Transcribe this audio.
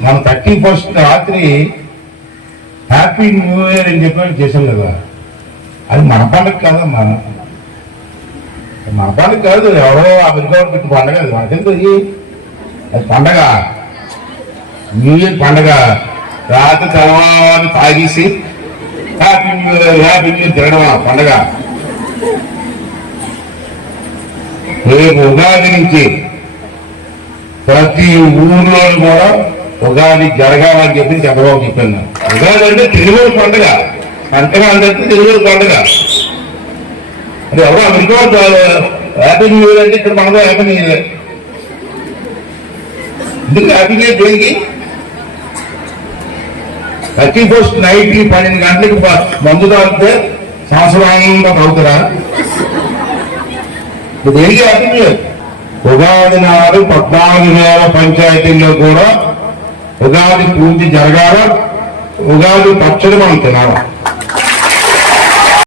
మన 31st రాత్రి happy new year అని చెప్పి చేశాం కదా, అది మన పండుగ కాదమ్మా, మన పండుగ కాదు, ఎవరో అమెరికా పెట్టి పండుగ, అది మనకెందుకు అది పండగ, న్యూ ఇయర్ పండగ. రాత్రి తెల్లవారు తాగేసి హ్యాపీ న్యూ ఇయర్ తిరగడం పండగ. రేపు ఉగాది నుంచి ప్రతి ఊర్లో కూడా ఉగాది జరగాలని చెప్పి చంద్రబాబు చెప్పాను. ఉగాది అంటే తెలుగు పండుగ, అంతగా అంటే తెలుగు పండుగ. అంటే ఎవరో అమెరికా హ్యాపీ న్యూ ఇయర్ అంటే ఇక్కడ మనలో హ్యాపీ న్యూ ఇయర్. ఎందుకు హ్యాపీ న్యూ ఇయర్ దేనికి? 31st నైట్ 12 గంటలకు మందు తాగితే సంవత్సరంగా తాగుతారా? దేనికి హ్యాపీ న్యూ ఇయర్? ఉగాది నాడు 14,000 పంచాయతీల్లో కూడా ఉగాది పూజ జరగాల, ఉగాది పచ్చడి మనం తినాలి.